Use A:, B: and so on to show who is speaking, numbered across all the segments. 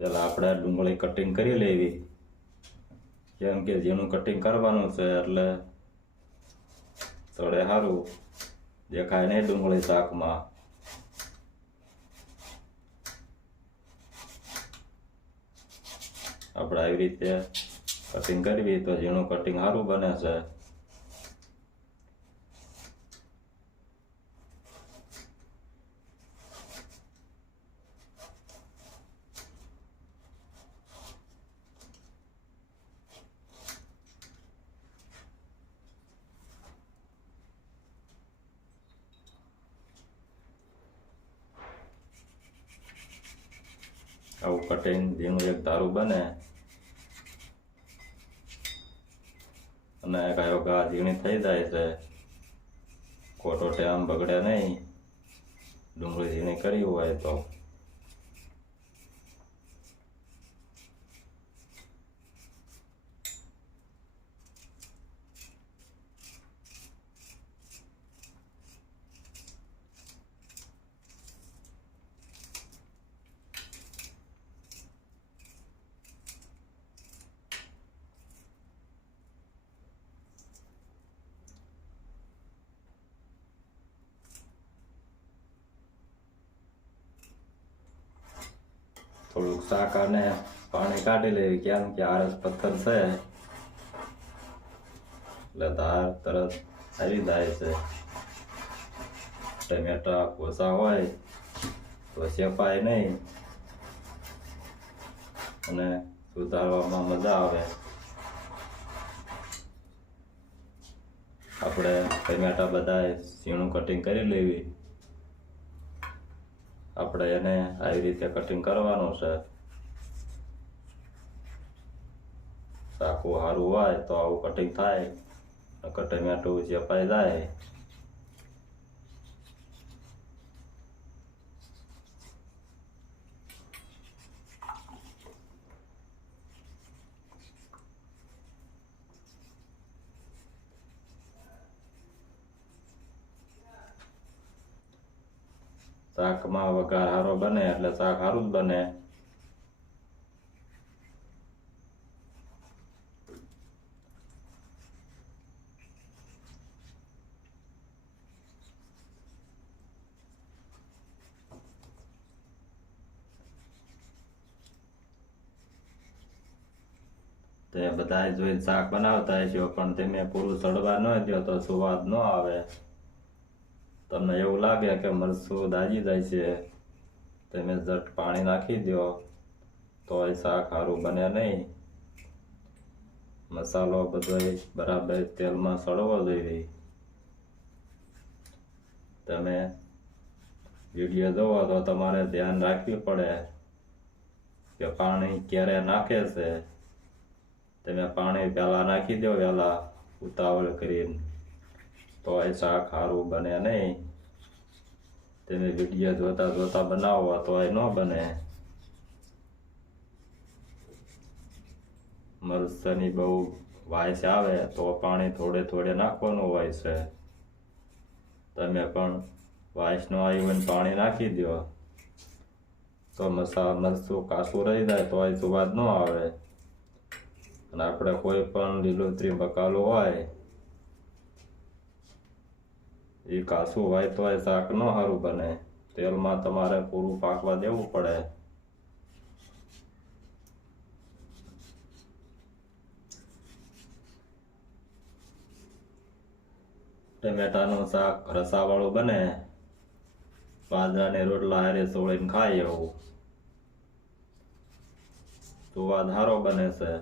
A: પેલા આપણે ડુંગળી કટિંગ કરી લેવી. કેમ કે જેનું કટિંગ કરવાનું છે એટલે થોડે સારું દેખાય નહીં ડુંગળી શાકમાં. આપણે આવી રીતે કટિંગ કરવી તો જેનું કટિંગ સારું બને છે. આવું કટિંગ જેનું એક ધારું બને. અને કયો ઘા ઝીણી થઈ જાય છે. ખોટો ટેમ બગડે નહીં. ડુંગળી ઝીણી કરી હોય તો થોડુંક શાક અને પાણી કાઢી લેવી. કેમ કે આરસ પથ્થર છે? એટલે ધાર તરત આવી જાય છે. ટમેટા ઓછા હોય તો શેપાય નહીં. અને સુધારવામાં મજા આવે. આપણે ટમેટા બધા ઝીણું કટિંગ કરી લેવી. આપણે એને આવી રીતે કટિંગ કરવાનું છે. શાકું સારું હોય તો આવું કટિંગ થાય. કટમેટું ટમેટું ચેપાઈ જાય શાકમાં વઘાર સારો બને એટલે શાક સારું જ બને. તે બધા જોઈને શાક બનાવતા હશો, પણ તમે પૂરું ચડવા ન દો તો સ્વાદ ન આવે. તમને એવું લાગે કે મરચું દાજી જાય છે તમે જટ પાણી નાખી દો તો એ શાક સારું બને નહીં. મસાલો બધો બરાબર તેલમાં સડવો જોઈએ. તમે વીડિયો જોવો તો તમારે ધ્યાન રાખવું પડે કે પાણી ક્યારે નાખે છે. તમે પાણી પહેલાં નાખી દો વહેલા ઉતાવળ કરીને. તો એ શાક સારું બને નહીં. તમે વીડિયો જોતા જોતા બનાવો તો એ ન બને. મરચાની બહુ વાયસ આવે તો પાણી થોડે થોડે નાખવાનું હોય છે. તમે પણ વાયસનું ન આવી પાણી નાખી દો તો મસા મરચું કાચું રહી જાય તો એ સુવાદ ન આવે. અને આપણે કોઈ પણ લીલોતરી બકાલો હોય એ કાસું હોય તો એ શાક ન સારું બને. તેલમાં તમારે પૂરું પાકવા દેવું પડે. ટમેટાનું શાક રસાવાળું બને. બાજરાને રોટલા હારે સોળીને ખાય એવું તો સારો બને છે.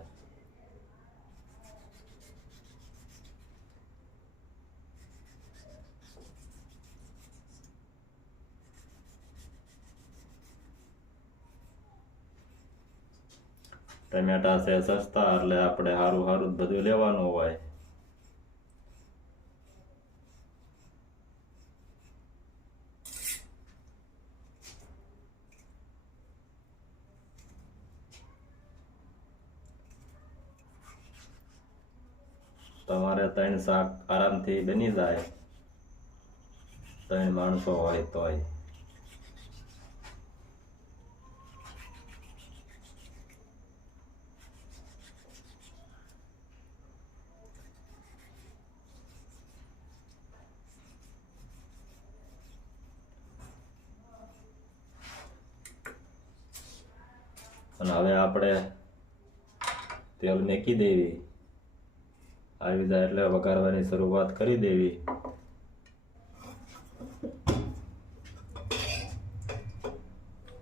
A: ટમેટા છે સસ્તા એટલે આપણે સારું સારું બધું લેવાનું હોય. તમારે ત્રણ શાક આરામથી બની જાય. ત્રણ માણસો હોય તોય. અને હવે આપણે તેલ મેકી દેવી? આવી જાય એટલે વઘારવાની શરૂઆત કરી દેવી.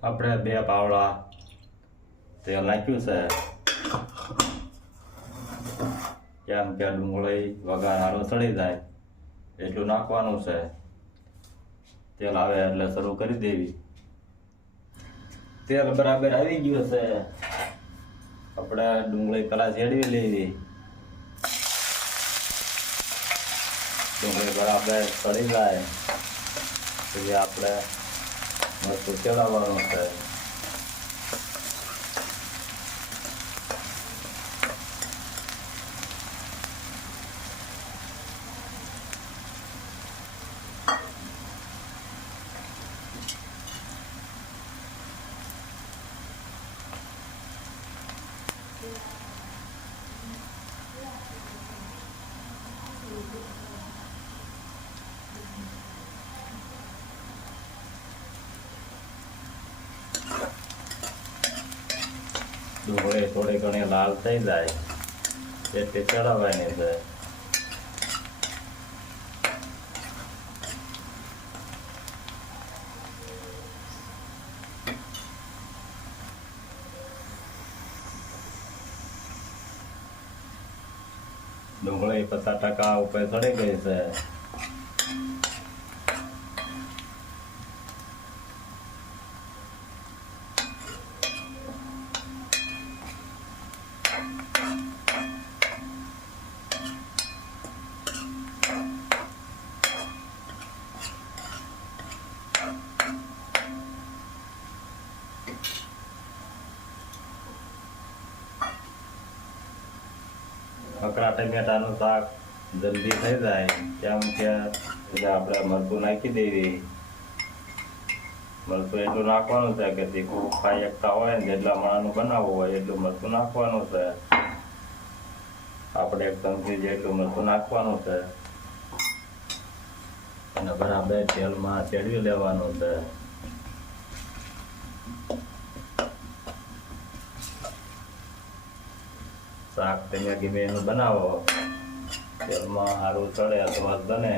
A: આપણે બે પાવડા તેલ નાખ્યું છે. કેમ કે ડુંગળી, વઘાર હારો ચડી જાય. એટલું નાખવાનું છે. તેલ આવે એટલે શરૂ કરી દેવી. તેલ બરાબર આવી ગયું છે આપણે ડુંગળી પેલા જેડવી લેવી. ડુંગળી બરાબર સડી જાય. પછી આપણે મરચું ચડાવવાનું છે. ડુંગળી થોડી ઘણી લાલ થઈ જાય. તેથી ચડાવવાની છે. ડુંગળી પચાસ ટકા ઉપર ચડી ગઈ છે. અકરા ટમેટાનું શાક જલ્દી થઈ જાય. કેમ કે એટલે આપણે મરચું નાખી દેવી. મરચું એટલું નાખવાનું છે કે તીખું ખાઈ એકતા હોય ને જેટલા માણાનું બનાવવું હોય એટલું મરચું નાખવાનું છે. આપણે એક ચમચી જેટલું મરચું નાખવાનું છે. અને બરાબર તેલમાં ચેડવી લેવાનું છે. શાક તમે ગમે એનું બનાવો, તેલમાં સારું ચડે અથવા બને.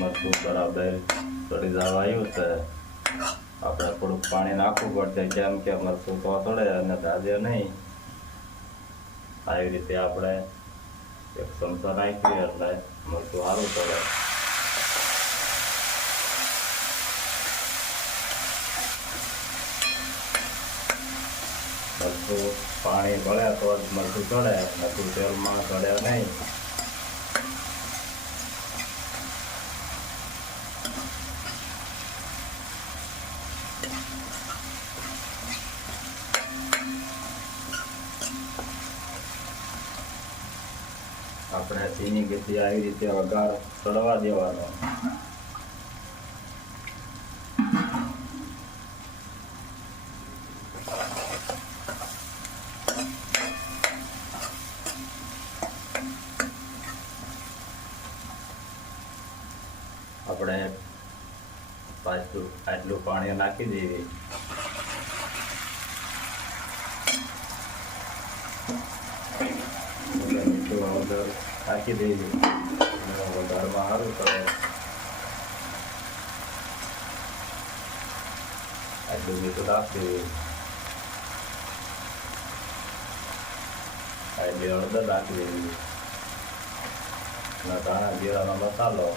A: મરચું બરાબર ચડી જવા આવ્યું છે. આપણે થોડુંક પાણી નાખવું પડશે, કેમ કે મરચું તો ચડે અને તાજે નહીં. આવી રીતે આપણે એક ચમચા નાખીએ એટલે મરચું સારું ચડે મરચું પાણી ભળે તો જ મરચું ચડે નતું તેલમાં ચડે નહીં આપણે ચીની ગીતી આવી રીતે વઘાર ચડવા દેવાનો આપણે પાછું આટલું પાણી નાખી દેવી Thank you. નાખી દેજો વધારમાં સારું કરો આટલું મીઠું નાખી આ બે હળદર નાખી દેવી અને ધાણા જીરાનો મસાલો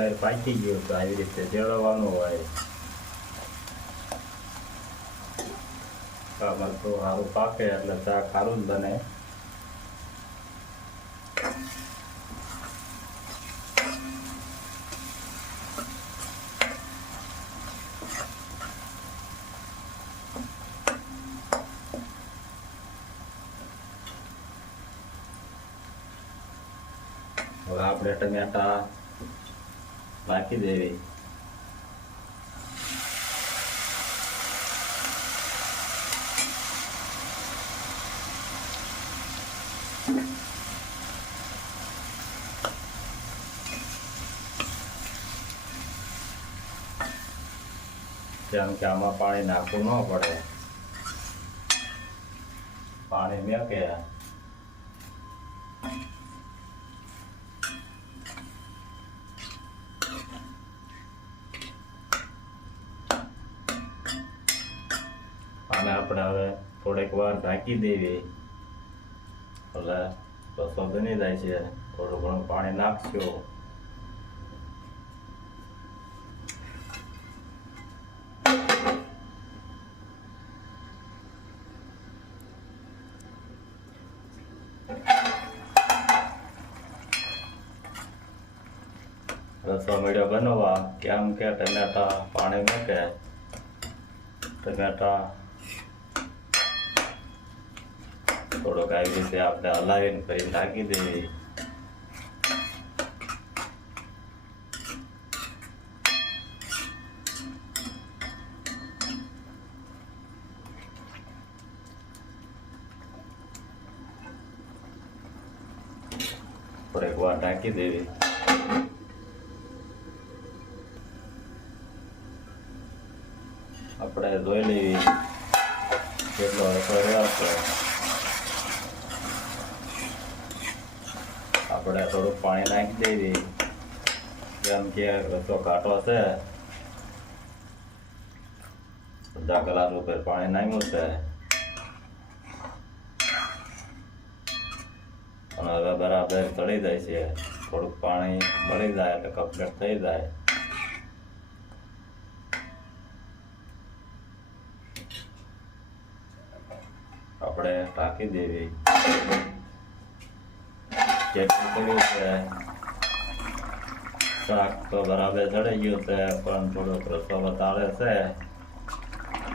A: કલર પાકી ગયો તો આવી રીતે જળવવાનો હોય કામર તો સારું પાકે એટલે ચા ખારું જ બને આપણે ટમેટા નાખી દેવી જેમ કે આમાં પાણી નાખવું ન પડે પાણી મેકે આને આપણે હવે થોડીક વાર ઢાંકી દેવી. એટલે રસો બની જાય છે. થોડું ઘણું પાણી નાખશો. રસો મીડિયો બનવા કેમ કે ટમેટા પાણી મૂકે. ટમેટા થોડોક આવી રીતે આપણે હલાવીને ફરી નાખી દેવી. થોડીક વાર ઢાંકી દેવી. આપણે ધોઈ લેવી. કેટલો રસોઈ રહ્યો આપણે થોડુંક પાણી નાખી દેવી. કેમ કે રસો કાંટો છે. અડધા કલાક ઉપર પાણી નાખ્યું છે. અને હવે બરાબર ચડી જાય છે. થોડુંક પાણી મળી જાય એટલે કમ્પ્લીટ થઈ જાય. આપણે ટાંકી દેવી. જેટલું શાક તો બરાબર ચડી ગયું છે. પણ થોડોક રસો વધારે છે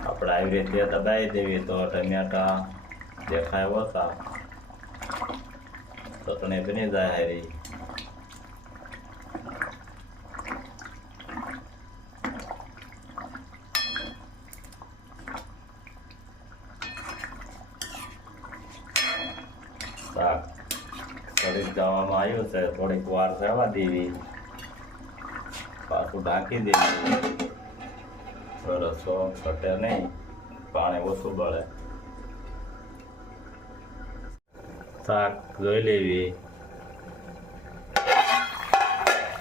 A: આપણે આવી રીતે દબાવી દેવી તો ટમેટા દેખાય ઓછા. ચટણી બની જાય હારી શાક ચડી જવામાં આવ્યું છે, થોડીક વાર સેવા દેવી. પાછું ઢાંકી દેવી. તો રસો ઘટે નહીં. પાણી ઓછું બળે. શાક જોઈ લેવી.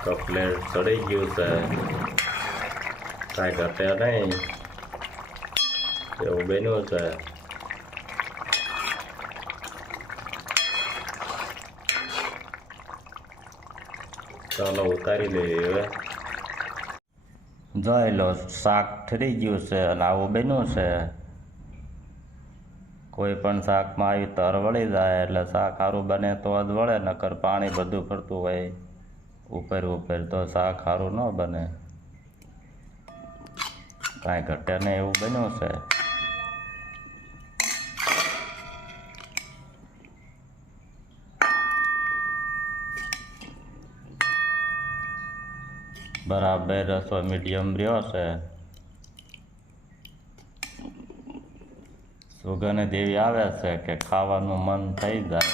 A: કપલેટ ચડી ગયું છે. કાંઈ ઘટે નહીં. એવું બન્યું છે. ચાલો ઉતારી લઈએ હવે. જોઈ લો, શાક ઠરી ગયું છે અને આવું બન્યું છે. કોઈ પણ શાકમાં આવી તર વળી જાય એટલે શાક સારું બને તો જ વળે, નકર પાણી બધું ફરતું હોય. ઉપર ઉપર તો શાક સારું ન બને. કાંઈ ઘટે નહીં એવું બન્યું છે. બરાબર રસો મીડિયમ રહ્યો છે સુગંધ એવી આવે છે કે ખાવાનું મન થઈ જાય.